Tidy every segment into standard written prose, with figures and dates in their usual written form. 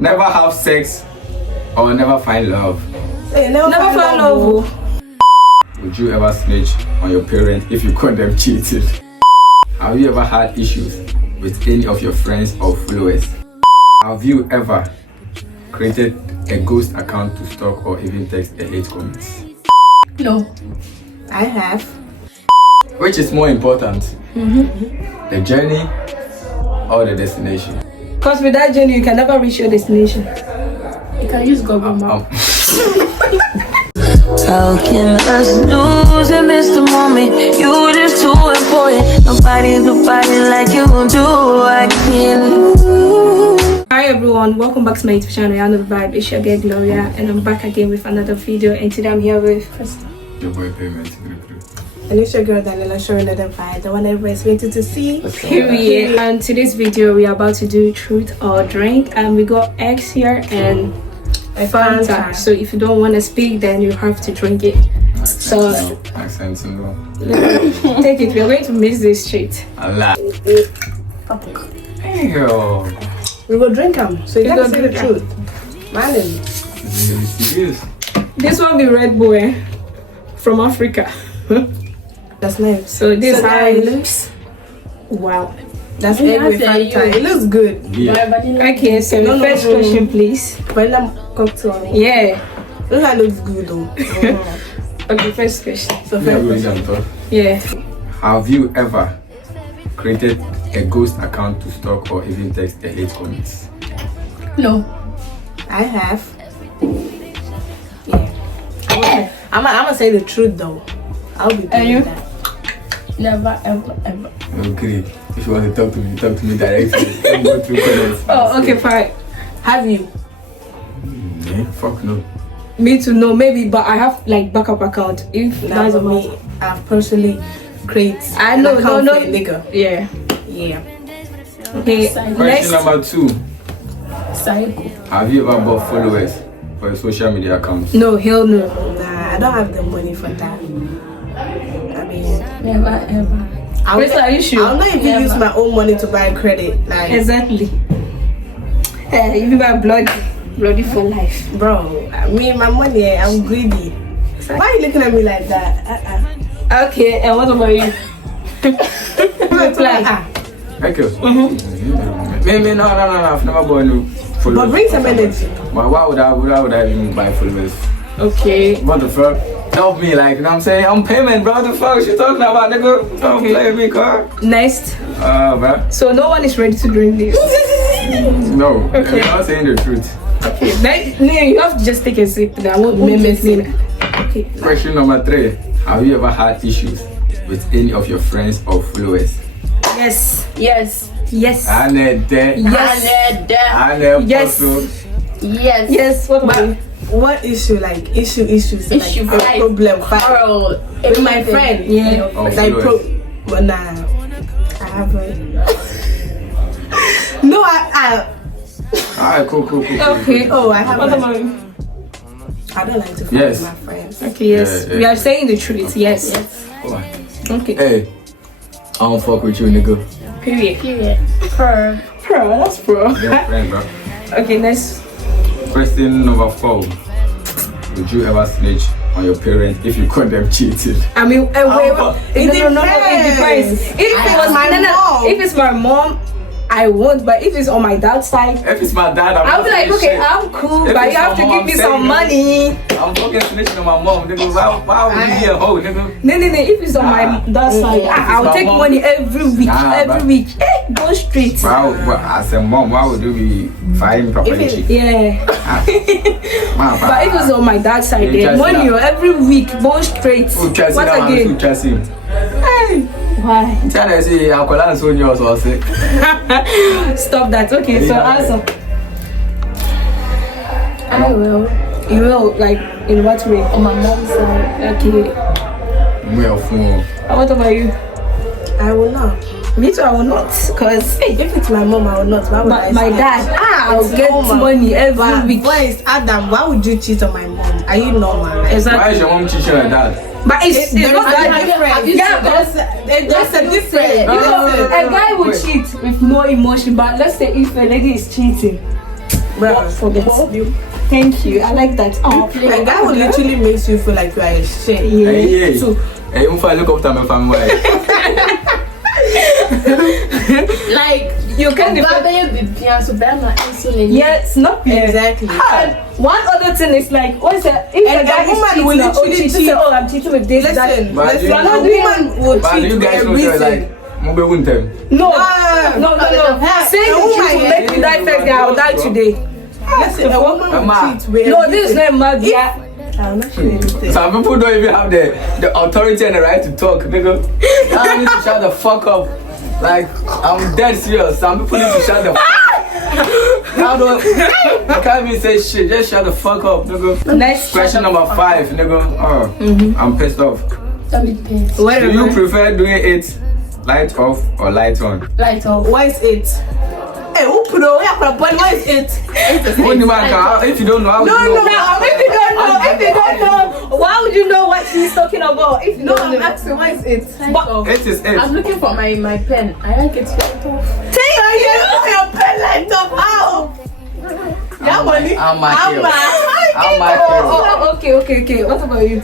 Never have sex or never find love. Hey, never find love. Would you ever snitch on your parents if you caught them cheating? Have you ever had issues with any of your friends or followers? Have you ever created a ghost account to stalk or even text a hate comments? No. I have. Which is more important? The journey or the destination? Because with that journey, you can never reach your destination. You can use Google Maps. How can us lose and miss the moment? You just too important. Nobody like you do. I can't. Hi everyone, welcome back to my YouTube channel. I know the vibe. It's your girl Gloria, and I'm back again with another video. And today I'm here with Your boy Payment. and it's your girl Daniela, showing another vibe, the one everybody's waiting to see. Period. And today's video, we are about to do truth or drink, and we got eggs here and a Fanta. So if you don't want to speak, then you have to drink it. So Accents no. take it. We're going to miss this straight. Allah. Hey yo. We will drink them, so you gotta say the truth. Man, Serious. This one be Red Bull from Africa. that's nice. So this So how guys, it looks. Wow. That's egg with Fanta. It looks good. Yeah. Okay, so the first question, please. Vanilla cocktail. Yeah. That looks good though. Okay, first question. So Yeah, first we question. can talk. Yeah. Have you ever created a ghost account to stalk or even text a hate comments? No. I have. Yeah. I'm gonna say the truth though. I'll be doing you? that. Never, ever, ever. Okay. If you want to talk to me directly. Don't go through comments. Oh, okay, fine. Have you? Yeah, fuck no. Me too, no, maybe, but I have like backup account. If Nah, that's for a me, I've personally created I know, an account no. for a nigga. Yeah. Yeah. Okay, Question next. number 2. Psycho. Have you ever bought followers for your social media accounts? No, hell no. Nah, I don't have the money for that. I mean, Never, ever. Crystal, are you sure? I'll not even use my own money to buy credit. Like, Exactly. You buy bloody for life. bro, me, my money, I'm greedy. Why are you looking at me like that? Okay, and what about you? Reply. Thank you. Me, no. I've never bought any followers. But bring some energy. But why would I even buy followers? Okay. What the fuck? Help me, like, you know what I'm saying? I'm Payment, bro. What the fuck you talking about, nigga? Don't Okay. play with me, car. Next. Man. So no one is ready to drink this. No. Okay. I'm not saying the truth. Okay. Then you have to just take a sip. I won't miss it. Okay. Question number 3. Have you ever had issues with any of your friends or followers? Yes. Yes. Yes. I need that. Yes. I need Yes. Yes. Yes. What about you? What issue? Like issues? Issue, like a fight, problem? Fight Quarrel. with my friend. Yeah. Oh, Like followers. well, nah, I haven't. No, I. Alright, cool. Okay. Oh, I What haven't. about you? I don't like to fight Yes. with my friends. Okay. Yes. Yeah. We are saying the truth. Yes. Come on. Okay. Hey, I don't fuck with you, nigga. Period. Her. Pro. That's pro. You're a friend, bro. Okay. Next. Question number 4. Would you ever snitch on your parents if you caught them cheating? I mean, wait. It No, it depends. If it was my mom. if it's my mom, I won't. But if it's on my dad's side, If it's my dad, I'll be not like, saying okay, shit. I'm cool, If but it's you have my to mom, give me I'm some saying, money. I'm fucking snitching on my mom, nigga. Why would you be a hoe, nigga? No. If it's on my dad's side, I'll my take mom. money every week. Nah, every but- week. Go straight. As a mom, why would you be fighting properly? If it- Yeah. But if it's on my dad's side, You then just money now. every week. Go straight. Who trust What him? again? Who trust him? Hey. Why? Tell us, I'm calling so new, so I say. Stop that. Okay, so Yeah. answer. I will. You will, like, in what way? On my mom's side. Okay. Well, fool. What about you? I will not. Me too, I will not. Because If it's my mom, I will not. Why would I my snitch? dad, I'll It's get normal. money every week. Why is Adam? Why would you cheat on my mom? Are you normal? Like, Why Exactly. is your mom cheating like that? But it's there not is that a difference. Yeah, but There's a difference. a guy would Wait. cheat with no emotion. But let's say if a lady is cheating, Bro, Forget. Thank you. I like that. Oh, like that will literally makes you feel like you are a shit. yeah. Hey, So, hey, if I look up to my family, Like you can yes, not exactly. And one other thing is like, what's that? If And a guy a woman is will cheating, literally cheat, cheat. oh, I'm cheating with this, that. Listen, But listen. you- A woman will but cheat you with guys a know reason. like, Mube wouldn't tell. No, No. Saying A the woman, truth will make me die first. I will die today. Listen, a woman will Emma. cheat with a No, this is reason. not mad. Yeah. I'm not sure anything. Some people don't even have the authority and the right to talk, nigga. I need to shut the fuck up. Like, I'm dead serious. Some people need to shut the fuck up. Now don't, you can't even say shit. Just shut the fuck up, nigga. Next Question number 5, nigga. Oh, I'm pissed off. Whatever. Do you prefer doing it light off or light on? Why is it? Hey, who put on? Why is it? Only man can. If you don't know, how would you know? Now, if you don't know, why would you know what she's talking about? If you No, don't I'm know, asking why is it? It is it. I'm looking for my pen. I like it light off. Take your pen light up. How? Yeah, money. I'm my hero. I'm I'm my hero. oh, okay. What about you?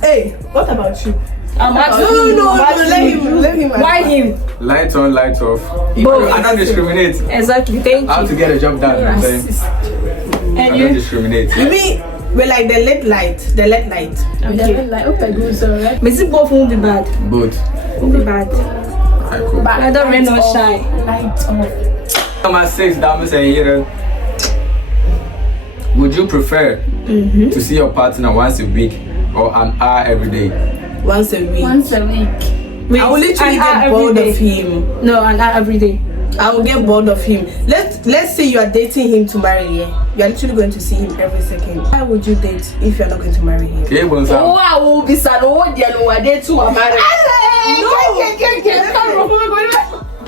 Hey, what about you? I'm asking No, you. let him. Why him? Light on, light off. Both. I don't discriminate. Exactly. Thank I have to you. get a job done. I'm saying. And I don't you? discriminate. Me, we like the LED light. The LED light. Okay. Like, okay, good, so right. Maybe both won't be bad. Both. Won't be bad. Alright, cool. Whether rain or shine. Light off. Number 6, dames and here. Would you prefer to see your partner once a week or an hour every day? Once a week. Once a week. Wait, I will literally an hour get every bored day. of him. No, and not every day. I will get bored of him. Let's say you are dating him to marry. Yeah, you are literally going to see him every second. Why would you date if you are not going to marry him? Okay, Bonsa. Oh, I will be sad. Oh, dear, no, I did too. I'm married.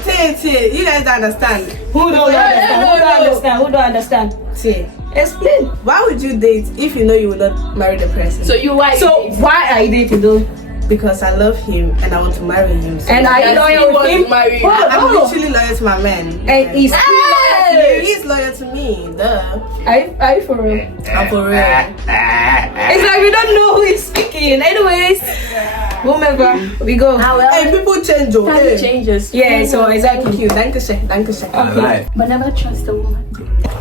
Say, you guys don't understand. Who don't understand? Who don't understand? Say, Explain. why would you date if you know you will not marry the person? So you why? So why are you dating though? Because I love him and I want to marry him. So And are you loyal with him? married. I'm literally loyal to my man. And he's still loyal to you. He's loyal to me. Duh. Are you for real? I'm for real. It's like we don't know who is speaking. Anyways, whomever we go. Hey, people change. Oh, Time hey. changes. Yeah, so Thank exactly. you. Thank you, Shek. Thank you, Shek. I lie. But never trust a woman.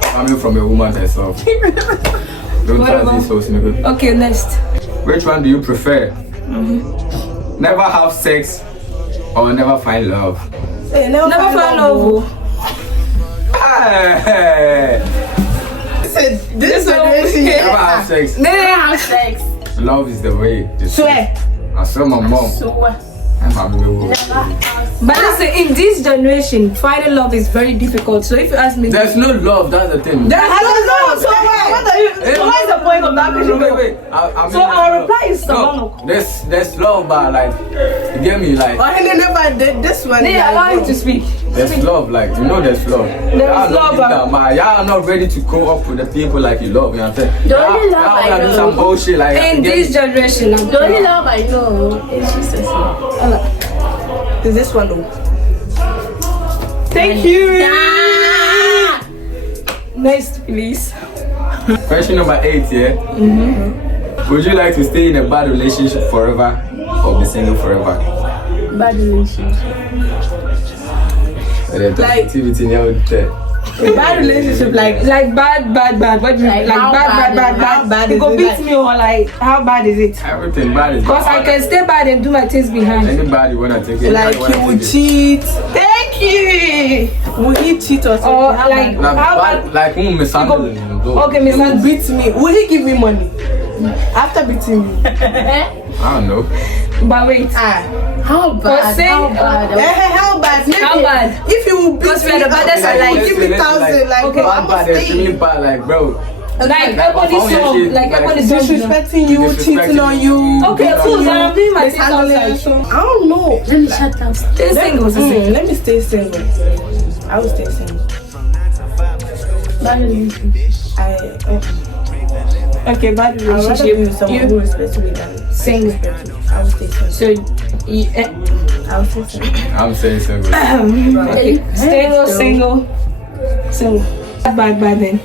Coming from a woman herself. Don't trust these hoes, nigga. Okay, next. Which one do you prefer? Never have sex or never find love? Hey, Never find love. Hey. This generation. Never have sex. Have sex. Love is the way. Swear. I saw my mom. So And my mom. But listen, in this generation, finding love is very difficult. So if you ask me, There's no love, that's the thing. There's no love. So what are you? Hey, so what's the point of that? Wait. I mean, So our reply is no, Samano. there's love, but like, you get me? Like, Oh, he never did this one. They allow you to speak. there's love, like, you know there's love. There's love, but y'all are not ready to grow up with the people like you love, you know what I'm saying? The only love y'all I wanna do know. some bullshit like In you get this me? generation, I'm the only love I know is Jesus. Is this one though? Thank you. Next, please. Question number 8, yeah? Would you like to stay in a bad relationship forever or be single forever? Bad relationship. Like- activity in your A bad relationship, like bad. What do you Like, like? how Bad. bad how bad You is go it? beat Like, me or like how bad is it? everything bad is Because I can stay bad and do my things behind. Anybody wanna take it? like anybody he wanna would take it. cheat. Thank you. Will he cheat or something? Or How like bad? Like, how bad, bad? like who mishandling him, though. Okay, Miss He will Hans. beat me. Will he give me money after beating me? I don't know. But wait. How bad? saying, How bad? How bad? How bad? If you will beat Because we are me, the baddest like, alive. give me 1,000. Like, Okay. bro, I'm Bad, not they're extremely staying. bad, like, bro. Like everybody's phone and wrong. shit, Like like, everybody's wrong. Disrespecting you, cheating on you. Okay, cool. So I'm doing my things mishandling outside. you. I don't know. Let me shut up. Stay single. Let me stay single. I will stay single. Bad relationship. Okay, bad I'd rather be with relationship. someone You who respects me than single. I will stay single. So you, I will stay single. I'm saying single. okay. Single. Bad then.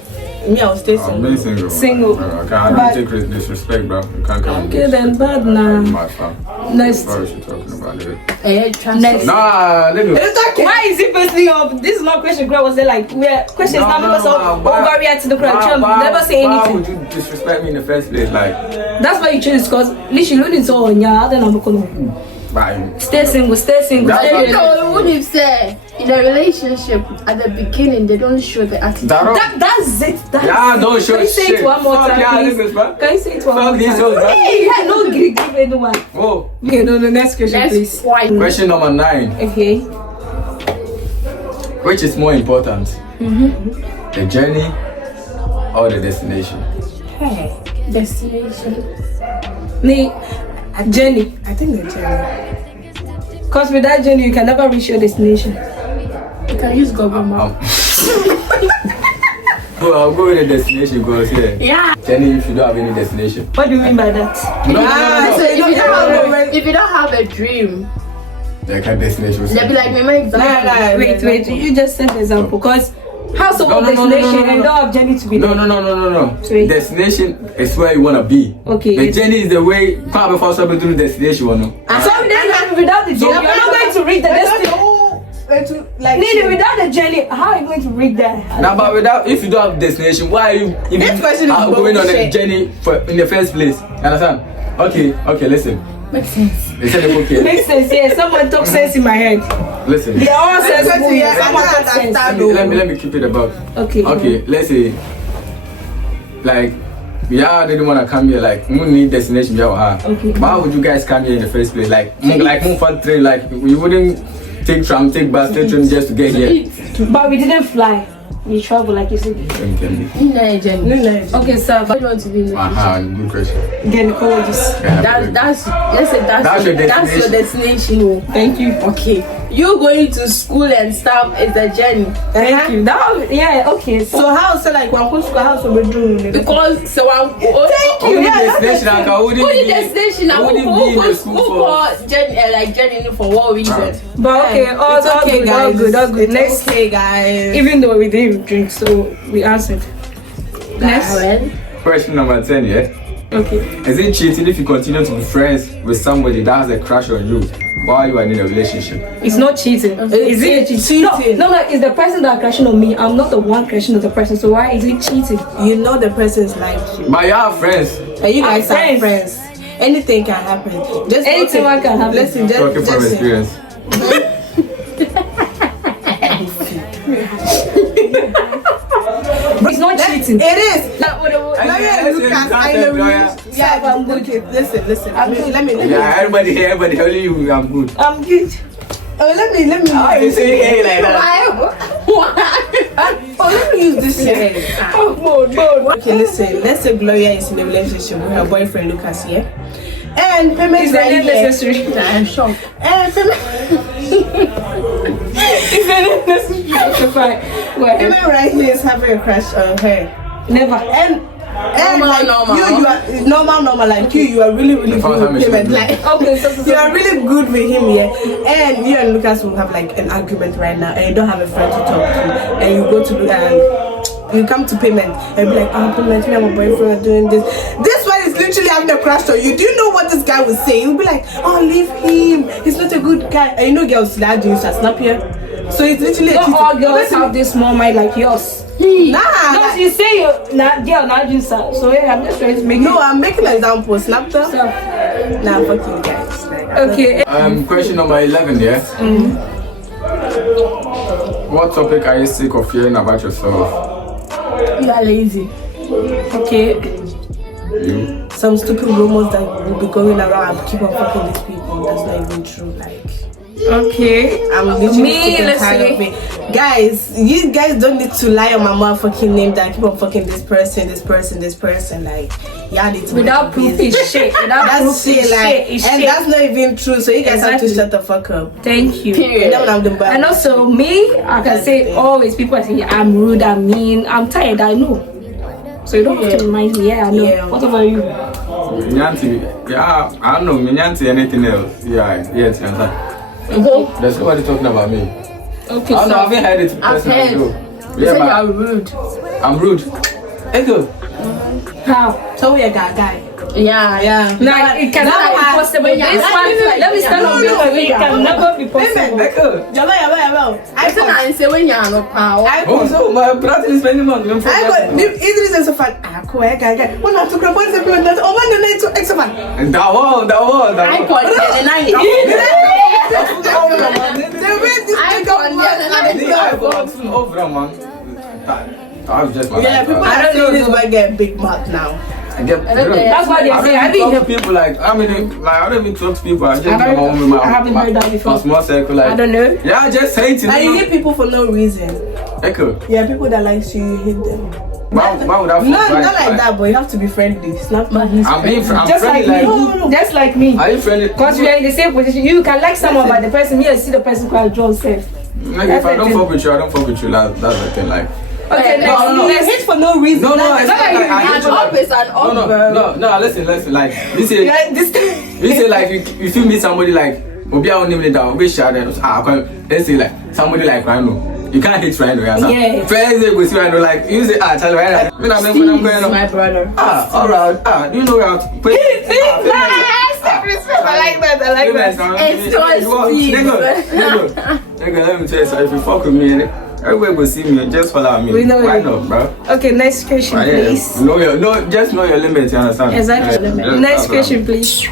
Me, I'll stay I'm single. being single. Single. Okay, I don't take disrespect, bro. You can't come. Okay then, bad now. My fam. Next. What are you talking about, nigga? Next. Nah, nigga. Why is it basically of this is not question girl was there like where question is not because of overreact to the crowd. Never say Why anything. would you disrespect me in the first place? Like, That's why you choose because literally it's all on ya then I'm gonna bye. stay single. That's Stay what- ready. So what you say in a relationship at the beginning they don't show the attitude. That's it. That's Yeah, it. don't show Can you say shit. it one more Fuck time, yeah, please? niggas, bro. Can you say it one Fuck more these time? hoes, bro. Hey, no give anyone. Oh, Okay, no, next question, That's please. why. question number 9. Okay. Which is more important? The journey or the destination? Hey, Destination. Me, journey. I think the journey. Because with that journey, you can never reach your destination. You can use Google Map. I'll go with the destination because Yeah. journey if you don't have any destination. What do you mean by that? No. So if you don't have no. if you don't have a dream, Like a destination. they'll be like, "My example." Wait, you just said the example. Because how's about No. destination and you don't have journey to be there? No. Sorry. Destination is where you wanna be. Okay. The journey is the way. Can't be forced to do the destination, one. So then without the journey, you're not going to reach the destination. Nini, without the journey, how are you going to reach there? Now, but without, if you don't have destination, why are you even This question is going on a bullshit. journey in the first place? You understand? Okay, listen. Makes sense. Listen, okay. Makes sense, yeah. Someone talk sense in my head. Listen. They all sensible, yeah. I Someone don't talk sense. understand. Let me keep it about. Okay. Let's say, like, yeah, they don't wanna come here. Like, we need destination. Okay. Why would you guys come here in the first place? Like move for train. Like, we wouldn't take tram, take bus, take train just to get here. But we didn't fly. We travel like you said. Okay, sir. What do you want to be in the future? Good question. Gynecologist. That's let's say That's your that's your destination. Oh. Thank you. Okay. You going to school and stuff is the journey. Thank you. Yeah, okay. So how so like one school house will be doing Because so I'm Thank you. Only Yeah, that's destination, I can Who the destination? I wouldn't be in the school for. Journey for what reason? But okay, all It's okay, good, guys. all good. It's Next, okay, guys. even though we didn't drink, so we answered. Next. Well, Question number 10, yeah? Okay. Is it cheating if you continue to be friends with somebody that has a crush on you while you are in a relationship? It's not cheating. Is it cheating? No, it's the person that crashing on me. I'm not the one crashing on the person. So why is it cheating? You know the person's like you. But you have friends. And you guys Our are friends. Anything can happen. Just Anything can happen. Listen, Talking from just experience. It's not cheating. It is. Not what Gloria and Lucas, I know. Yeah, I'm good. Listen. Let me. Yeah, everybody, only you, I'm good. I'm good. Oh, let me. Why you say hey like that? Oh, let me use this here. Okay, listen. Let's say Gloria is in a relationship with her boyfriend Lucas here, and payment Is right it here. necessary? I'm shocked. And payment. Is it necessary? Okay, fine. Go ahead. Payment right here is having a crush on her, Never. and like normal. you are normal like you are really good first time with is payment good. like. Okay, so. You are really good with him, yeah. And you and Lucas will have like an argument right now, and you don't have a friend to talk to, and you go to you come to payment, and be like, oh, payment, me and my boyfriend are doing this. This one is literally having a crush on you. Do you know what this guy will say? He'll be like, oh, leave him. He's not a good guy. And you know, girls that do snap here. So it's literally a Not cheating. all girls have this small mind like yours. Nah, No, you say you're not girl, not just so yeah, I'm just trying to make no, I'm making an example. Snap them. So, Nah, fuck you guys. Like, I'm not- okay. Question number 11, yeah? What topic are you sick of hearing about yourself? You are lazy. Okay. You? Some stupid rumors that will be going around and keep on fucking these people. That's not even true. Like. Okay. I'm literally Me, sick and let's tired see. of it. Guys, you guys don't need to lie on my motherfucking name that I keep on fucking this person. Like, y'all need to Without make it proof busy. is shit. Without proof That's shit, is like, shit. It's and shit. that's not even true. So you guys have Exactly. to shut the fuck up. Thank you. Period. Then I'm the bad. And also me, I can say always people say I'm rude, I'm mean, I'm tired, I know. So you don't have to remind me, yeah, I know. Yeah. What about you? Minyanti, yeah, I don't know, Minyanti, anything else. Yeah, Okay. there's nobody talking about me. Okay, I don't know, I so haven't heard it I've personally heard. though. You said but you are rude. I'm rude. Echo. How? So we a guy. Yeah. No, it cannot be possible. This one, let me stand on this. It can never be possible. Echo. Jama. I say when you're no power. Oh, so my brother is spending money. I got Idris is a fan. Cool, guy. One have to grab one second. That's all man need to extra. And that wall. I got it and I got I was just my people life. I don't know this might get big mouth now. That's what they say. I don't talk to people like I don't even talk to people. I just I haven't heard that before. my small circle like I don't know. Yeah, just hate it. And you hate people for no reason. Echo. Yeah, people that like you, you hate them. Why would I feel Not right? like that, but you have to be friendly. It's not funny. I'm Just like friendly me. Just like me. Are you friendly? Because we are in the same position. You can like someone, but the person here see the person quite John safe. Like if I don't fuck with you, I don't fuck with you. That's the thing. Like. Okay, No, no. You hate for no reason. No, it's not like I hate you. No. Listen. Like you say, you say like if you meet somebody like Obi I name it down, Obi share them. Let's say like somebody like Rhino. You can't hate Rhino, yeah. First day go see Rhino like you say Charlie Rhino. When I'm going on. my brother. Alright. Do you know where to put? I like that. Nigga, let me tell you something. If you fuck with me, everybody will see me. Just follow me. We know Why it. not, bro? Okay, next question, please. Just know your limits. You understand? Exactly. Next question, please.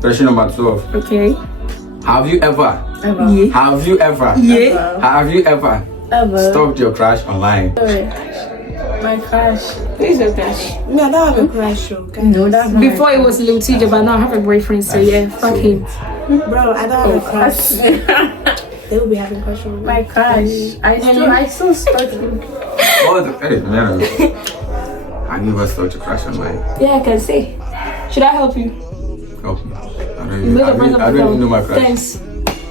Question number 12. Okay. Have you ever stalked your crush online? My crush. Who is your crush? Me, I don't have a crush. No, that's not Before it was Lil TJ, but now I have a boyfriend, so yeah, fuck him. Bro, I don't have a crush. They will be having crush on me. my crush. I still stuck him. Hey, man. Have you ever stalked your crush online? Yeah, I can say. Should I help you? Help me. I don't You made a even know my crush. Thanks.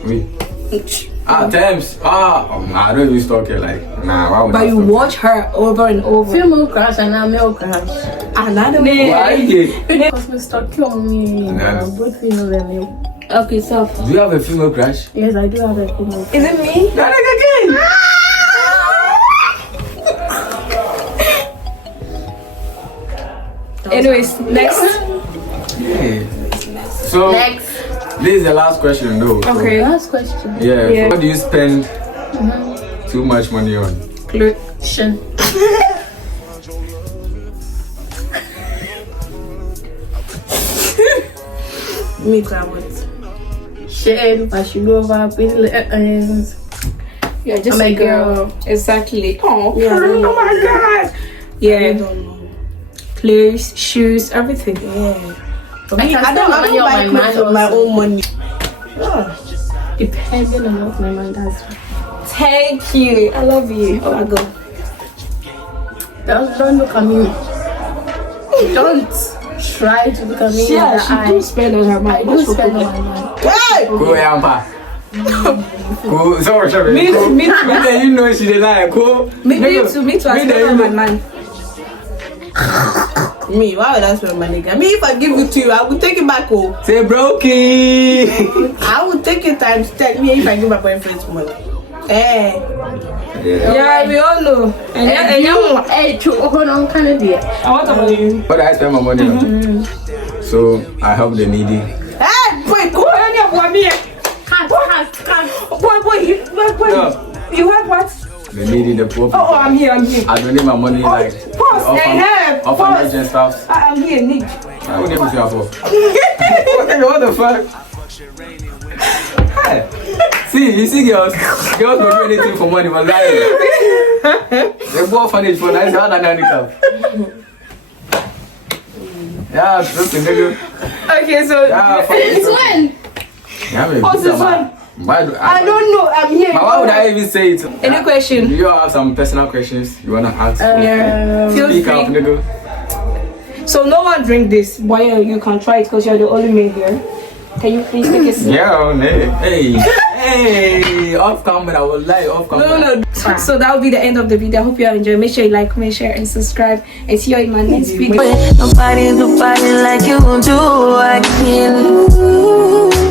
Me. Thames. I don't even stalk her. Like, nah, why would I But you stalk her? watch her over and over. Female crush and a male crush. Another Why? Because we stuck me. Nice. Both female and male. Okay, so. Do you have a female crush? Yes, I do have a female crush. Is it me? Not again. Anyways, next. Yeah. So, Next. this is the last question, though. So, Okay. Last question. Yeah. Yeah. What do you spend too much money on? Shin. Me, Crawford. Shin. I should go over with Yeah, just I'm a a girl. girl. Exactly. Oh, Yeah, oh my god. I Yeah. don't know. Clothes, shoes, everything. Yeah. For I me, can I don't spend money on buy my clothes man with my also. own money. Yeah. Depending on what my mind has. Thank you. I love you. Oh my god. Don't look at me. Don't try to look at me. Yeah, in the she eye. do spend on her I mind. do spend on my mind. Hey! Go, Yampa. Go, sorry. Me Go. too, me too. Me then you know she did like go. Me too. I spend on my man. Me, why would I spend my nigga? Me, if I give it to you, I will take it back home. Say brokey. I will take it times 10. Me, if I give my boyfriend's money. Eh. Yeah, we all know. And you, Hey, to open on Canada. what about you? What do I spend my money on? So I help the needy. Hey, boy, go. Boy, No. you heard what? The needy, the poor people. Oh, I'm here. I donate my money like orphanage and stuff. I'm here, Nick. I would never see her for. What the fuck? Hey. See, you see girls will do anything for money, but like they go orphanage for nice other than handicap. Yeah, that's the nigga. Okay, so Yeah, It's when? yeah, man. What's this one? I don't know. I'm here. But why would I even say it? Any question? Do you have some personal questions you wanna ask? Yeah. Feel Speak up, free. nigga. So no one drink this. Why you can try it because you're the only man here. Can you please take a sip? Yeah, hey, off camera, I will lie off camera. No. So that will be the end of the video. I hope you all enjoy. Make sure you like, comment, share, and subscribe. And see you in my next video. Nobody do body like you do. I can't.